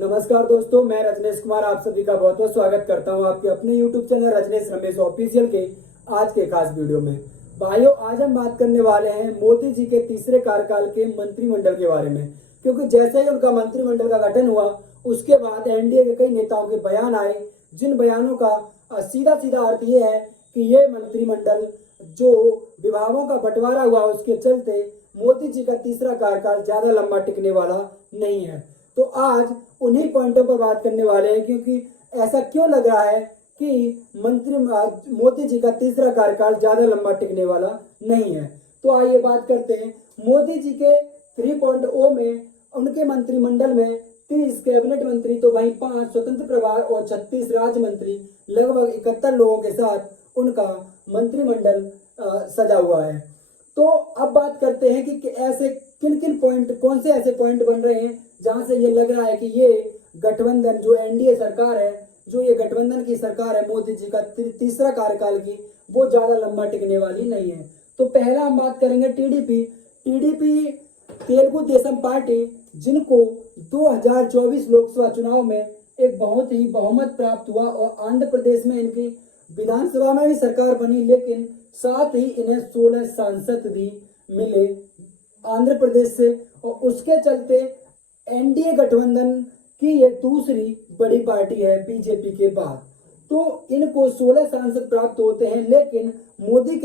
नमस्कार दोस्तों, मैं रजनीश कुमार आप सभी का बहुत बहुत स्वागत करता हूं आपके अपने YouTube channel Rajneesh Ramesh official के आज के खास वीडियो में। भाइयों, आज हम बात करने वाले हैं मोदी जी के तीसरे कार्यकाल के मंत्रिमंडल के बारे में, क्योंकि जैसे ही उनका मंत्रिमंडल का गठन हुआ उसके बाद एनडीए के कई नेताओं के बयान आए, जिन बयानों का सीधा सीधा अर्थ ये है कि ये मंत्रिमंडल जो विभागों का बंटवारा हुआ उसके चलते मोदी जी का तीसरा कार्यकाल ज्यादा लंबा टिकने वाला नहीं है। तो आज उन्हीं पॉइंटों पर बात करने वाले हैं, क्योंकि ऐसा क्यों लग रहा है कि मोदी जी का तीसरा कार्यकाल ज्यादा लंबा टिकने वाला नहीं है। तो आइए बात करते हैं। मोदी जी के 3.0 में उनके मंत्रिमंडल में 30 कैबिनेट मंत्री, तो वहीं 5 स्वतंत्र प्रभार और 36 राज्य मंत्री, लगभग 71 लोगों के साथ उनका मंत्रिमंडल सजा हुआ है। तो अब बात करते हैं कि ऐसे किन किन पॉइंट, कौन से ऐसे पॉइंट बन रहे हैं जहां से ये लग रहा है कि ये गठबंधन जो एनडीए सरकार है, जो ये गठबंधन की सरकार है मोदी जी का तीसरा कार्यकाल की, वो ज्यादा लंबा टिकने वाली नहीं है। तो पहला हम बात करेंगे टीडीपी तेलुगु देशम पार्टी, जिनको 2024 लोकसभा चुनाव में एक बहुत ही बहुमत प्राप्त हुआ और आंध्र प्रदेश में इनकी विधानसभा में भी सरकार बनी, लेकिन साथ ही इन्हें 16 सांसद भी मिले आंध्र प्रदेश से, और उसके चलते एनडीए गठबंधन की ये दूसरी बड़ी पार्टी है बीजेपी के बाद। तो इनको 16 सांसद प्राप्त होते हैं, लेकिन मोदी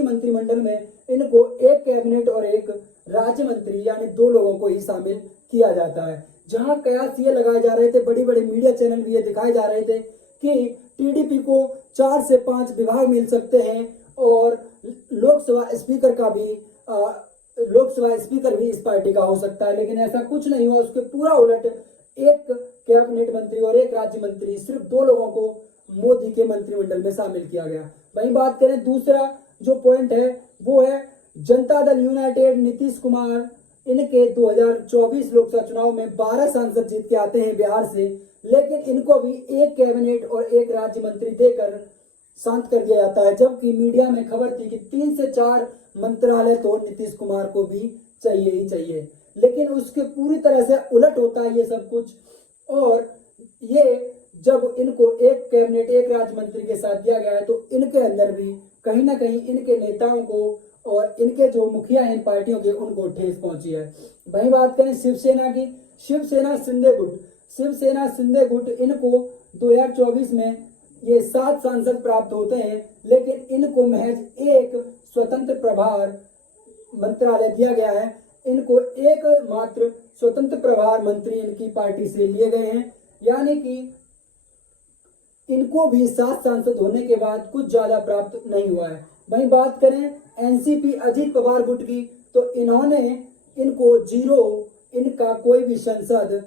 मंत्रिमंडल में इनको एक कैबिनेट और एक राज्य मंत्री यानी 2 लोगों को ही शामिल किया जाता है। जहां कयास ये लगाए जा रहे थे, बड़ी बड़ी मीडिया चैनल भी ये दिखाए जा रहे थे कि टीडीपी को 4 से 5 विभाग मिल सकते हैं और लोकसभा स्पीकर भी इस पार्टी का हो सकता है, लेकिन ऐसा कुछ नहीं हुआ। उसके पूरा उलट एक कैबिनेट मंत्री और एक राज्य मंत्री, सिर्फ 2 लोगों को मोदी के मंत्रिमंडल में शामिल किया गया। वहीं बात करें, दूसरा जो पॉइंट है वो है जनता दल यूनाइटेड, नीतीश कुमार, इनके 2024 लोकसभा चुनाव में 12 सांसद जीत के आते हैं बिहार से, लेकिन इनको भी एक कैबिनेट और एक राज्य मंत्री देकर शांत कर दिया जाता है। जबकि मीडिया में खबर थी कि 3 से 4 मंत्रालय तो नीतीश कुमार को भी चाहिए ही चाहिए, लेकिन उसके पूरी तरह से उलट होता है ये सब कुछ। और ये जब इनको एक कैबिनेट एक राज्य मंत्री के साथ दिया गया है, तो इनके अंदर भी कहीं ना कहीं इनके नेताओं को और इनके जो मुखिया हैं इन पार्टियों के, उनको ठेस पहुंची है। वहीं बात करें शिवसेना की, शिवसेना शिंदे गुट, इनको 2024 में ये 7 सांसद प्राप्त होते हैं, लेकिन इनको महज एक स्वतंत्र प्रभार मंत्रालय दिया गया है। इनको एक मात्र स्वतंत्र प्रभार मंत्री इनकी पार्टी से लिए गए हैं, यानी कि इनको भी 7 सांसद होने के बाद कुछ ज्यादा प्राप्त नहीं हुआ है। वहीं बात करें एनसीपी अजीत पवार गुट की, तो इनको 0, इनका कोई भी सांसद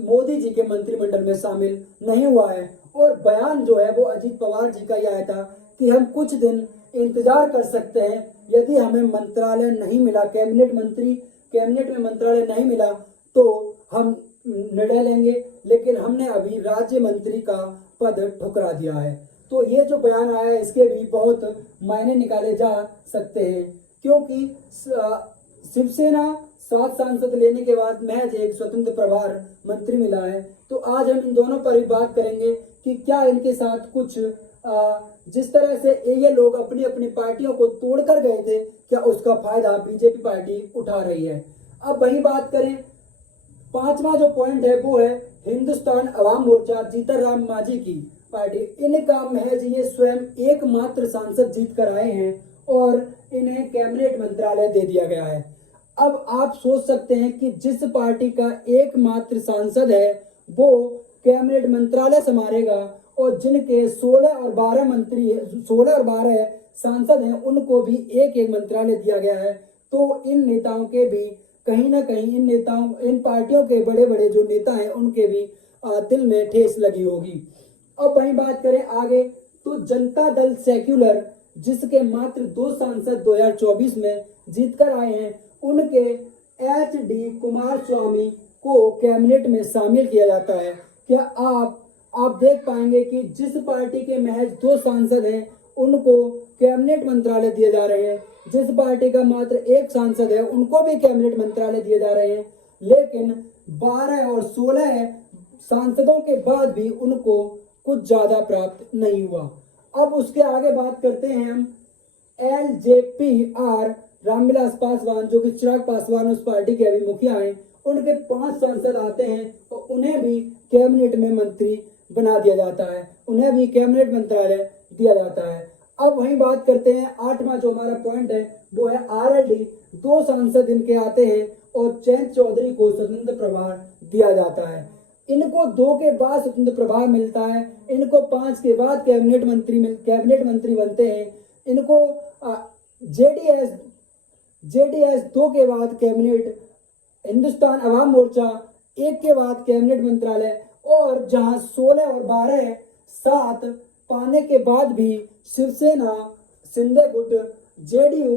मोदी जी के मंत्रिमंडल में शामिल नहीं हुआ है। और बयान जो है वो अजीत पवार जी का यह आया था कि हम कुछ दिन इंतजार कर सकते हैं, यदि हमें मंत्रालय नहीं मिला, कैबिनेट में मंत्रालय नहीं मिला तो हम निर्णय लेंगे, लेकिन हमने अभी राज्य मंत्री का पद ठुकरा दिया है। तो ये जो बयान आया है इसके भी बहुत मायने निकाले जा सकते हैं, क्योंकि शिवसेना 7 सांसद लेने के बाद महज एक स्वतंत्र प्रभार मंत्री मिला है। तो आज हम इन दोनों पर भी बात करेंगे कि क्या इनके साथ कुछ जिस तरह से ये लोग अपनी अपनी पार्टियों को तोड़कर गए थे, क्या उसका फायदा बीजेपी पार्टी उठा रही है। अब वही बात करें, 5वां जो पॉइंट है वो है हिंदुस्तान अवाम मोर्चा, जीतन राम मांझी की पार्टी। इनका महज ये स्वयं एकमात्र सांसद जीत कर आए हैं और इन्हें कैबिनेट मंत्रालय दे दिया गया है। अब आप सोच सकते हैं कि जिस पार्टी का एकमात्र सांसद है वो कैबिनेट मंत्रालय संभालेगा, और जिनके 16 और 12 सांसद हैं उनको भी एक एक मंत्रालय दिया गया है। तो इन नेताओं के भी कहीं ना कहीं इन पार्टियों के बड़े बड़े जो नेता हैं उनके भी दिल में ठेस लगी होगी। अब वहीं बात करें आगे, तो जनता दल सेक्युलर, जिसके मात्र 2 सांसद 2024 में जीतकर आए हैं, उनके एच.डी. कुमारस्वामी को कैबिनेट में शामिल किया जाता है। क्या आप देख पाएंगे कि जिस पार्टी के महज 2 सांसद हैं उनको कैबिनेट मंत्रालय दिए जा रहे हैं, जिस पार्टी का मात्र 1 सांसद है उनको भी कैबिनेट मंत्रालय दिए जा रहे हैं। लेकिन 12 और 16 सांसदों के बाद भी उनको कुछ ज्यादा प्राप्त नहीं हुआ। अब उसके आगे बात करते हैं हम LJP-R रामविलास पासवान, जो कि चिराग पासवान उस पार्टी के अभी मुखिया हैं। उनके 5 सांसद आते हैं और उन्हें भी कैबिनेट में मंत्री बना दिया जाता है, उन्हें भी कैबिनेट मंत्रालय दिया जाता है। अब वहीं बात करते हैं 8वां जो हमारा पॉइंट है वो है RLD। 2 सांसद इनके आते हैं और जयंत चौधरी को स्वतंत्र प्रभार दिया जाता है। इनको 2 के बाद स्वतंत्र प्रभार मिलता है, इनको 5 के बाद कैबिनेट मंत्री बनते हैं। इनको जेडीएस 2 के बाद कैबिनेट, हिंदुस्तान अवाम मोर्चा 1 के बाद कैबिनेट मंत्रालय, और जहां 16 और 12 7 पाने के बाद भी शिवसेना, शिंदे गुट, जेडीयू,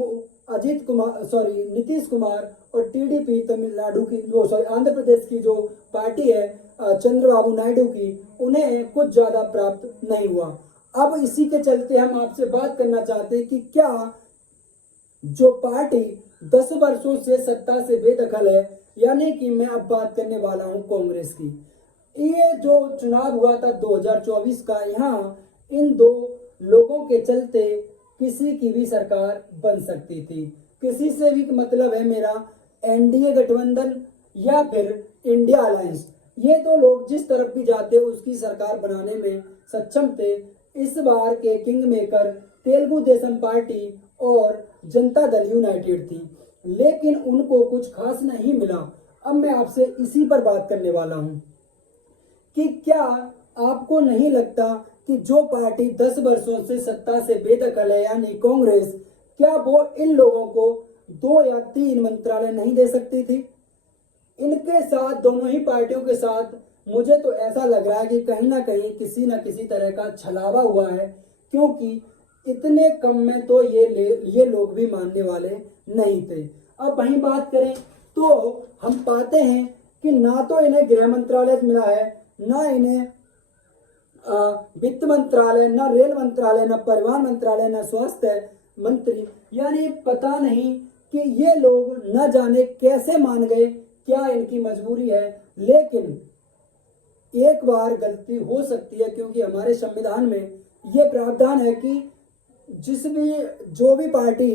नीतीश कुमार और टीडीपी तमिलनाडु की आंध्र प्रदेश की जो पार्टी है चंद्रबाबू नायडू की, उन्हें कुछ ज्यादा प्राप्त नहीं हुआ। अब इसी के चलते हम आपसे बात करना चाहते हैं कि क्या जो पार्टी 10 वर्षों से सत्ता से बेदखल है, यानी कि मैं अब बात करने वाला हूं कांग्रेस की। ये जो चुनाव हुआ था 2024 का, यहाँ इन 2 लोगों के चलते किसी की भी सरकार बन सकती थी। किसी से भी मतलब है मेरा एनडीए गठबंधन या फिर इंडिया अलायंस। ये 2 लोग जिस तरफ भी जाते उसकी सरकार बनाने में सक्षम थे। इस बार के king maker Telugu Desam party और जनता दल यूनाइटेड थी, लेकिन उनको कुछ खास नहीं मिला। अब मैं आपसे इसी पर बात करने वाला हूं कि क्या आपको नहीं लगता कि जो पार्टी 10 वर्षों से सत्ता से बेदखल है यानी कांग्रेस, क्या वो इन लोगों को 2 या 3 मंत्रालय नहीं दे सकती थी? इनके साथ, दोनों ही पार्टियों के साथ मुझे तो ऐसा लग रहा है कि कहीं ना कहीं किसी न किसी तरह का छलावा हुआ है, क्योंकि इतने कम में तो ये लोग भी मानने वाले नहीं थे। अब वहीं बात करें तो हम पाते हैं कि ना तो इन्हें गृह मंत्रालय मिला है, ना इन्हें वित्त मंत्रालय, ना रेल मंत्रालय, ना परिवहन मंत्रालय, ना स्वास्थ्य मंत्री। यानी पता नहीं कि ये लोग न जाने कैसे मान गए, क्या इनकी मजबूरी है। लेकिन एक बार गलती हो सकती है, क्योंकि हमारे संविधान में ये प्रावधान है कि जो भी पार्टी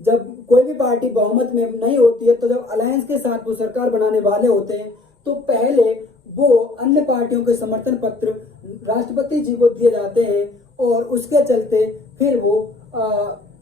जब कोई भी पार्टी बहुमत में नहीं होती है, तो जब अलायंस के साथ वो सरकार बनाने वाले होते हैं, तो पहले वो अन्य पार्टियों के समर्थन पत्र राष्ट्रपति जी को दिए जाते हैं और उसके चलते फिर वो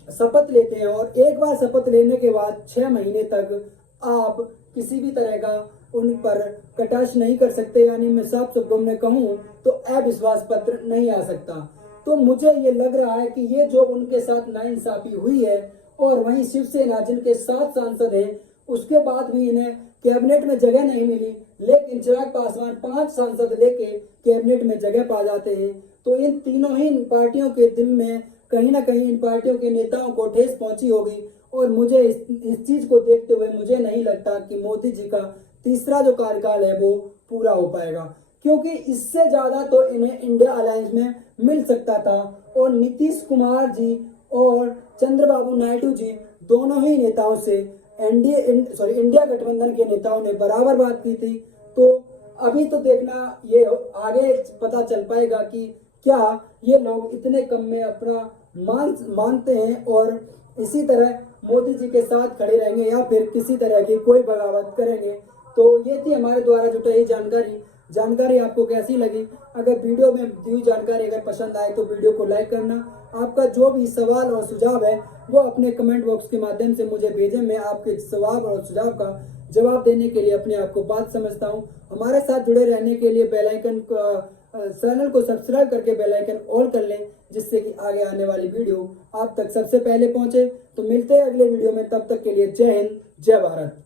शपथ लेते हैं। और एक बार शपथ लेने के बाद 6 महीने तक आप किसी भी तरह का उन पर कटाक्ष नहीं कर सकते, यानी मैं साफ शब्दों में कहूँ तो अविश्वास पत्र नहीं आ सकता। तो मुझे ये लग रहा है कि ये जो उनके साथ नाइंसाफी हुई है, और वहीं शिवसेना जिनके 7 सांसद हैं, उसके बाद भी इन्हें कैबिनेट में जगह नहीं मिली, लेकिन चिराग पासवान 5 सांसद लेके कैबिनेट में जगह पा जाते हैं। तो इन तीनों ही पार्टियों के दिल में कहीं ना कहीं इन पार्टियों के नेताओं को ठेस पहुंची होगी। और मुझे इस चीज को देखते हुए मुझे नहीं लगता कि मोदी जी का तीसरा जो कार्यकाल है वो पूरा हो पाएगा, क्योंकि इससे ज्यादा तो इन्हें इंडिया अलायंस में मिल सकता था। और नीतीश कुमार जी और चंद्रबाबू नायडू जी दोनों ही नेताओं से इंडिया गठबंधन के नेताओं ने बराबर बात की थी। तो अभी तो देखना ये आगे पता चल पाएगा कि क्या ये लोग इतने कम में अपना मानते हैं और इसी तरह मोदी जी के साथ खड़े रहेंगे या फिर किसी तरह की कोई बगावत करेंगे। तो ये थी हमारे द्वारा जुटाई जानकारी आपको कैसी लगी? अगर वीडियो में दी हुई जानकारी अगर पसंद आए तो वीडियो को लाइक करना। आपका जो भी सवाल और सुझाव है वो अपने कमेंट बॉक्स के माध्यम से मुझे भेजें। मैं आपके सवाल और सुझाव का जवाब देने के लिए अपने आप को बात समझता हूँ। हमारे साथ जुड़े रहने के लिए बेल आइकन चैनल को सब्सक्राइब करके बेल आइकन ऑल कर लें, जिससे कि आगे आने वाली वीडियो आप तक सबसे पहले पहुंचे। तो मिलते हैं अगले वीडियो में, तब तक के लिए जय हिंद, जय भारत।